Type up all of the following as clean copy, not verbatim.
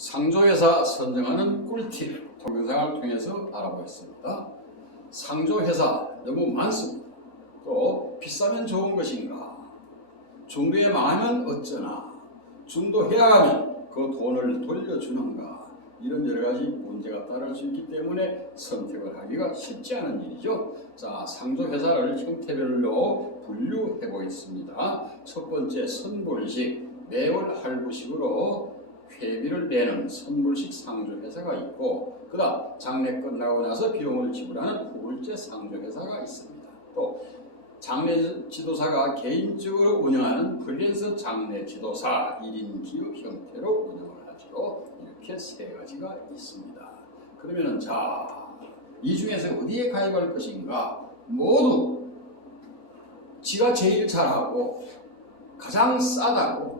상조회사 선정하는 꿀팁 동영상을 통해서 알아보겠습니다. 상조회사 너무 많습니다. 또 비싸면 좋은 것인가? 중도에 망하면 어쩌나? 중도해야 하면 그 돈을 돌려주는가? 이런 여러가지 문제가 따를 수 있기 때문에 선택을 하기가 쉽지 않은 일이죠. 자, 상조회사를 형태별로 분류해 보겠습니다. 첫 번째, 선불식, 매월 할부식으로 회비를 내는 선불식 상조회사가 있고, 그 다음 장례 끝나고 나서 비용을 지불하는 후불제 상조회사가 있습니다. 또 장례 지도사가 개인적으로 운영하는 프리랜서 장례 지도사 1인 기업 형태로 운영을 하죠. 이렇게 세 가지가 있습니다. 그러면은 이 중에서 어디에 가입할 것인가? 모두 지가 제일 잘하고 가장 싸다고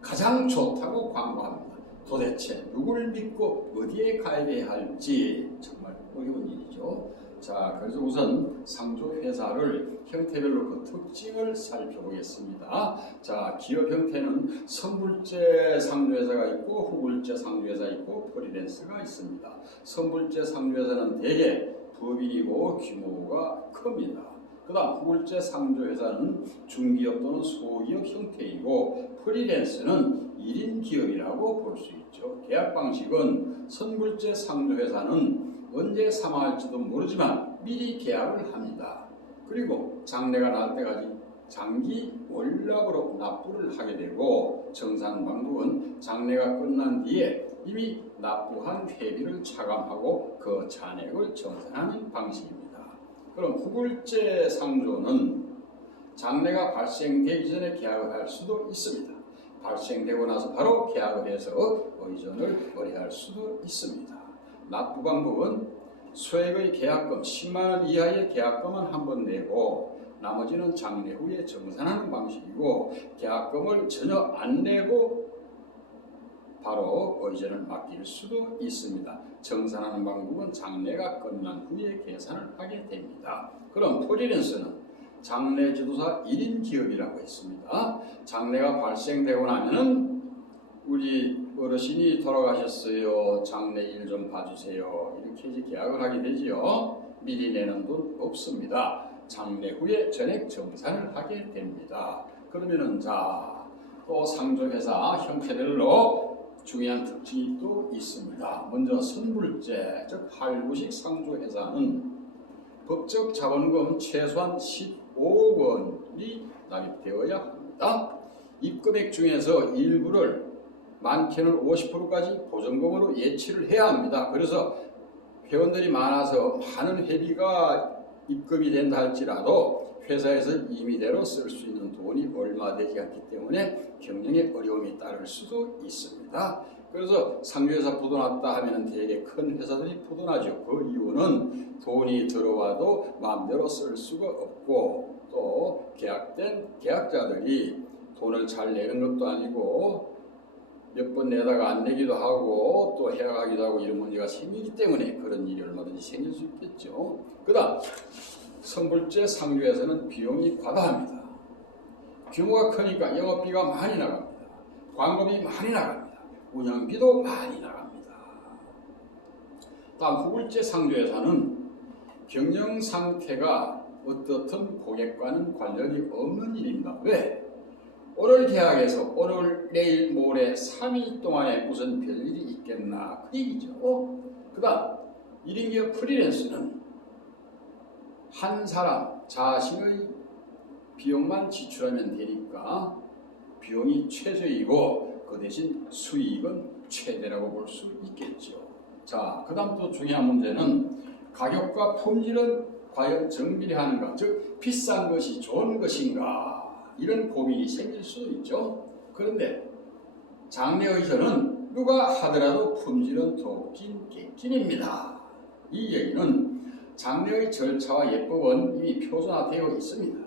가장 좋다고 광고합니다. 도대체 누구를 믿고 어디에 가입해야 할지 정말 어려운 일이죠. 자, 그래서 우선 상조회사를 형태별로 그 특징을 살펴보겠습니다. 자, 기업 형태는 선불제 상조회사가 있고 후불제 상조회사 있고 프리랜서가 있습니다. 선불제 상조회사는 대개 법인이고 규모가 큽니다. 그 다음 후불제 상조회사는 중기업 또는 소기업 형태이고 프리랜서는 1인 기업이라고 볼 수 있죠. 계약 방식은 선불제 상조회사는 언제 사망할지도 모르지만 미리 계약을 합니다. 그리고 장래가 날 때까지 장기 월납으로 납부를 하게 되고, 정산방법은 장래가 끝난 뒤에 이미 납부한 회비를 차감하고 그 잔액을 정산하는 방식입니다. 그럼 후불제 상조는 장래가 발생되기 전에 계약을 할 수도 있습니다. 발생되고 나서 바로 계약을 해서 의존을 의뢰할 수도 있습니다. 납부 방법은 소액의 계약금 10만원 이하의 계약금은 한 번 내고 나머지는 장래 후에 정산하는 방식이고, 계약금을 전혀 안 내고 바로 의존을 맡길 수도 있습니다. 정산하는 방법은 장래가 끝난 후에 계산을 하게 됩니다. 그럼 프리랜서는 장례 지도사 1인 기업이라고 했습니다. 장례가 발생되고 나면은 우리 어르신이 돌아가셨어요. 장례 일 좀 봐주세요. 이렇게 이제 계약을 하게 되지요. 미리 내는 돈 없습니다. 장례 후에 전액 정산을 하게 됩니다. 그러면은 또 상조회사 형태별로 중요한 특징이 또 있습니다. 먼저 선불제, 즉 할부식 상조회사는 법적 자본금 최소한 15억 원이 납입되어야 합니다. 입금액 중에서 일부를 많게는 50%까지 보전금으로 예치를 해야 합니다. 그래서 회원들이 많아서 많은 회비가 입금이 된다 할지라도 회사에서 임의대로 쓸 수 있는 돈이 얼마 되지 않기 때문에 경영에 어려움이 따를 수도 있습니다. 그래서 상조회사 부도났다 하면 되게 큰 회사들이 부도나죠. 그 이유는 돈이 들어와도 마음대로 쓸 수가 없고, 또 계약된 계약자들이 돈을 잘 내는 것도 아니고 몇 번 내다가 안 내기도 하고 또 해약하기도 하고 이런 문제가 생기기 때문에 그런 일이 얼마든지 생길 수 있겠죠. 그 다음 선불제 상조회사는 비용이 과다합니다. 규모가 크니까 영업비가 많이 나갑니다. 광고비 많이 나갑니다. 운영비도 많이 나갑니다. 다음 후불제 상조회사는 경영 상태가 어떻든 고객과는 관련이 없는 일입니다. 왜? 오늘 계약해서 오늘, 내일, 모레 3일 동안에 무슨 별일이 있겠나 그 얘기죠. 그 다음 1인 기업 프리랜서는 한 사람 자신의 비용만 지출하면 되니까 비용이 최저이고 그 대신 수익은 최대라고 볼 수 있겠죠. 자, 그 다음 또 중요한 문제는 가격과 품질은 과연 정비례하는가, 즉 비싼 것이 좋은 것인가, 이런 고민이 생길 수도 있죠. 그런데 장례의전은 누가 하더라도 품질은 돕긴 객긴입니다. 이 얘기는 장례의 절차와 예법은 이미 표준화되어 있습니다.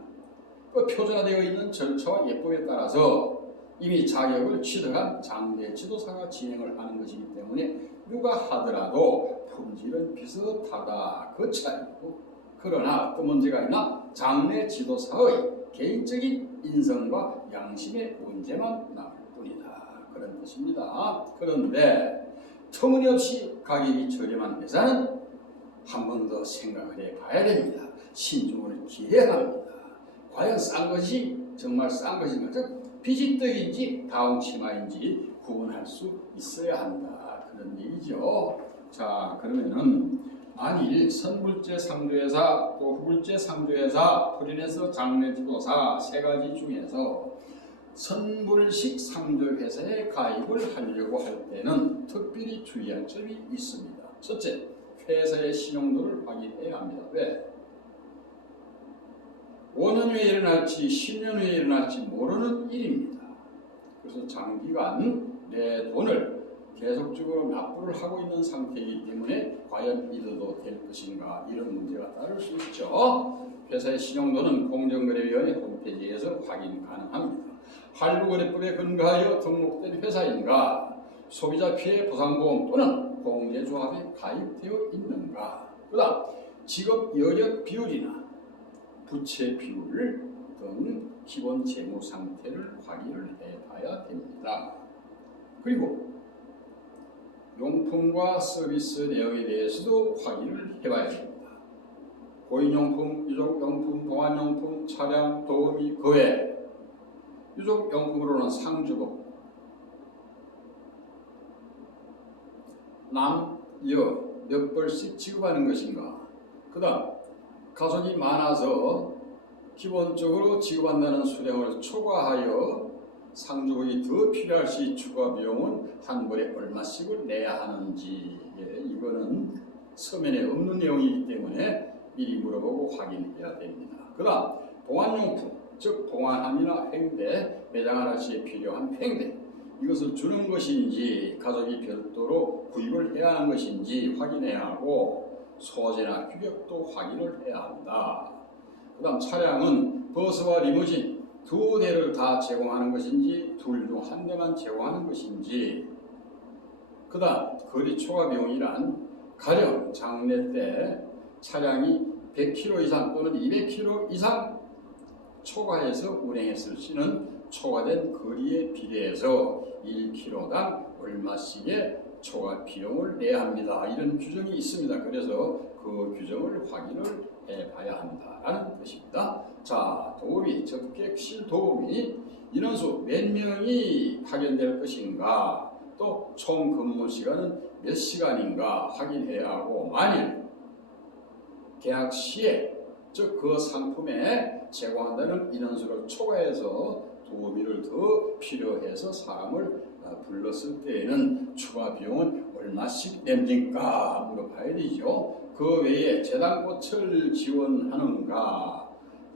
그 표준화되어 있는 절차와 예법에 따라서 이미 자격을 취득한 장례 지도사가 진행을 하는 것이기 때문에 누가 하더라도 품질은 비슷하다, 그 차이고, 그러나 어떤 문제가 있나? 장례 지도사의 개인적인 인성과 양심의 문제만 남을 뿐이다. 그런 뜻입니다. 그런데 터무니없이 가격이 저렴한 회사는 한 번 더 생각을 해봐야 됩니다. 신중을 기해야 합니다. 과연 싼 것이 정말 싼 것인가? 즉 비지떡인지 다홍치마인지 구분할 수 있어야 한다. 그런 얘기죠. 자, 그러면은 만일 선불제 상조회사 또 후불제 상조회사 프리랜서 장례지도사 세 가지 중에서 선불식 상조회사에 가입을 하려고 할 때는 특별히 주의할 점이 있습니다. 첫째, 회사의 신용도를 확인해야 합니다. 왜? 5년 후에 일어날지 10년 후에 일어날지 모르는 일입니다. 그래서 장기간 내 돈을 계속적으로 납부를 하고 있는 상태이기 때문에 과연 믿어도 될 것인가 이런 문제가 따를 수 있죠. 회사의 신용도는 공정거래위원회 홈페이지에서 확인 가능합니다. 한국거래법에 근거하여 등록된 회사인가, 소비자 피해 보상보험 또는 공제조합에 가입되어 있는가, 그 다음 직업 여력 비율이나 부채 비율 등 기본 재무 상태를 확인을 해봐야 됩니다. 그리고 용품과 서비스 내용에 대해서도 확인을 해봐야 됩니다. 고인용품, 유족용품, 보안용품, 차량, 도우미, 거외, 유족용품으로는 상주복, 남, 여 몇 벌씩 지급하는 것인가, 그 다음 가족이 많아서 기본적으로 지급한다는 수령을 초과하여 상주복이 더 필요할 시 추가 비용은 한 벌에 얼마씩을 내야 하는지, 이거는 서면에 없는 내용이기 때문에 미리 물어보고 확인해야 됩니다. 그 다음 보안용품, 즉 보안함이나 횡대, 매장할 시에 필요한 횡대, 이것을 주는 것인지 가족이 별도로 구입을 해야 하는 것인지 확인해야 하고, 소재나 규격도 확인을 해야 한다. 그 다음 차량은 버스와 리무진 두 대를 다 제공하는 것인지 둘 중 한 대만 제공하는 것인지, 그 다음 거리 초과 비용이란 가령 장례 때 차량이 100km 이상 또는 200km 이상 초과해서 운행했을 시는 초과된 거리에 비례해서 1km당 얼마씩의 초과 비용을 내야 합니다. 이런 규정이 있습니다. 그래서 그 규정을 확인을 해봐야 한다는 뜻입니다. 자, 도우미, 접객실 도우미 인원수 몇 명이 파견될 것인가, 또 총 근무 시간은 몇 시간인가 확인해야 하고, 만일 계약 시에 즉 그 상품에 제공한다는 인원수를 초과해서 도우미를 더 필요해서 사람을 불렀을 때에는 추가 비용은 얼마씩 냅니까 물어봐야 되죠. 그 외에 재단꽃을 지원하는가,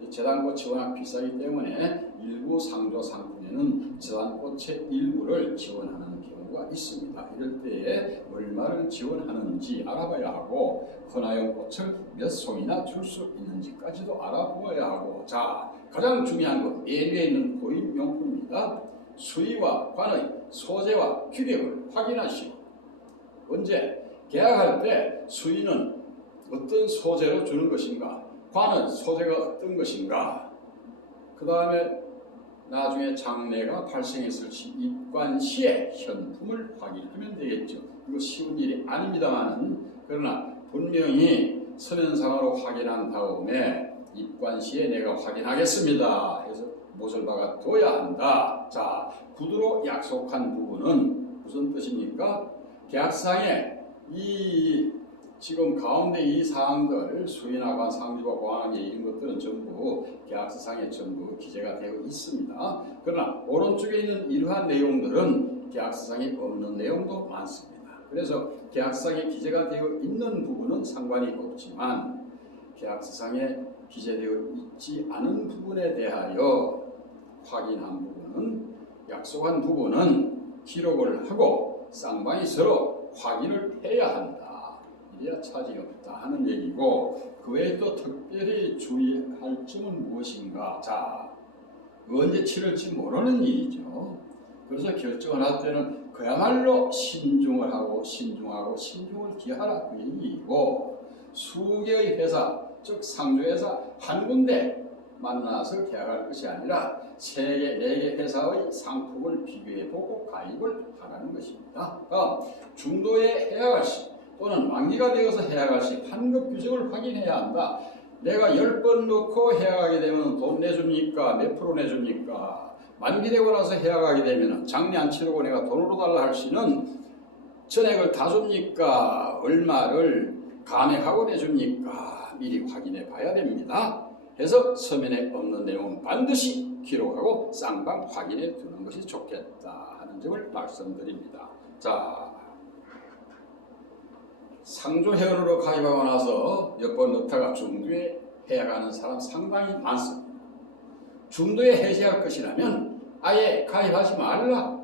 재단꽃이 워낙 비싸기 때문에 일부 상조 상품에는 재단꽃의 일부를 지원하는 경우가 있습니다. 이럴 때에 얼마를 지원하는지 알아봐야 하고, 헌화용 꽃을 몇 송이나 줄 수 있는지까지도 알아보아야 하고, 자, 가장 중요한 건 메뉴에 있는 고임용품입니다. 수위와 관의 소재와 규격을 확인하시고, 언제 계약할 때 수위는 어떤 소재로 주는 것인가, 관은 소재가 어떤 것인가, 그 다음에 나중에 장례가 발생했을 시 입관 시에 현품을 확인하면 되겠죠. 이거 쉬운 일이 아닙니다만은, 그러나 분명히 서면상으로 확인한 다음에 입관 시에 내가 확인하겠습니다 해서 못을 박아 둬야 한다. 자, 구두로 약속한 부분은 무슨 뜻입니까? 계약상에 이 지금 가운데 이 사항들, 수의나 관, 상주와 보안하기 이런 것들은 전부 계약서상에 전부 기재가 되어 있습니다. 그러나 오른쪽에 있는 이러한 내용들은 계약서상에 없는 내용도 많습니다. 그래서 계약서상에 기재가 되어 있는 부분은 상관이 없지만, 계약서상에 기재되어 있지 않은 부분에 대하여 확인한 부분은, 약속한 부분은 기록을 하고 쌍방이 서로 확인을 해야 한다. 이래야 차질이 없다 하는 얘기고, 그 외에 또 특별히 주의할 점은 무엇인가? 자, 언제 치를지 모르는 일이죠. 그래서 결정을 할 때는 그야말로 신중을 하고 신중을 기하라 그 얘기이고, 수개의 회사, 즉 상조회사 한 군데 만나서 계약할 것이 아니라 3개, 4개 회사의 상품을 비교해보고 가입을 하라는 것입니다. 다음, 중도에 해약할 시 또는 만기가 되어서 해약할 시 환급 규정을 확인해야 한다. 내가 10번 넣고 해약하게 되면 돈 내줍니까? 몇 프로 내줍니까? 만기되고 나서 해약하게 되면 장례 안 치르고 내가 돈으로 달라 할 시는 전액을 다 줍니까? 얼마를 감액하고 내줍니까? 미리 확인해 봐야 됩니다. 해서 서면에 없는 내용은 반드시 기록하고 쌍방 확인해 두는 것이 좋겠다 하는 점을 말씀드립니다. 자, 상조회원으로 가입하고 나서 몇 번 넣다가 중도에 해약하는 사람 상당히 많습니다. 중도에 해지할 것이라면 아예 가입하지 말라.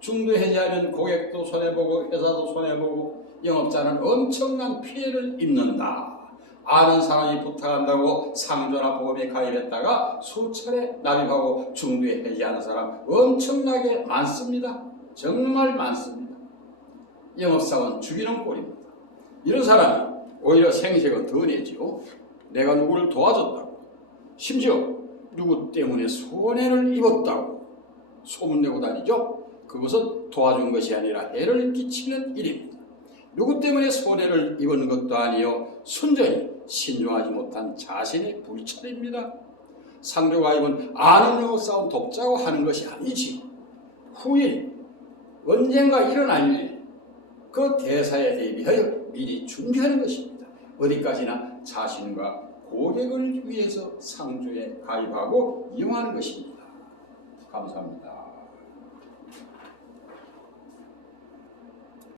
중도에 해지하면 고객도 손해보고 회사도 손해보고 영업자는 엄청난 피해를 입는다. 아는 사람이 부탁한다고 상조나 보험에 가입했다가 수차례 납입하고 중도에 해지하는 사람 엄청나게 많습니다. 정말 많습니다. 영업사원 죽이는 꼴입니다. 이런 사람이 오히려 생색은 더 내지요. 내가 누구를 도와줬다고, 심지어 누구 때문에 손해를 입었다고 소문내고 다니죠. 그것은 도와준 것이 아니라 해를 끼치는 일입니다. 누구 때문에 손해를 입은 것도 아니요 순전히 신중하지 못한 자신의 불찰입니다. 상조가입은 아는 영업사원 돕자고 하는 것이 아니지. 후일 언젠가 일어날 일, 그 대사에 대비하여 미리 준비하는 것입니다. 어디까지나 자신과 고객을 위해서 상조에 가입하고 이용하는 것입니다. 감사합니다.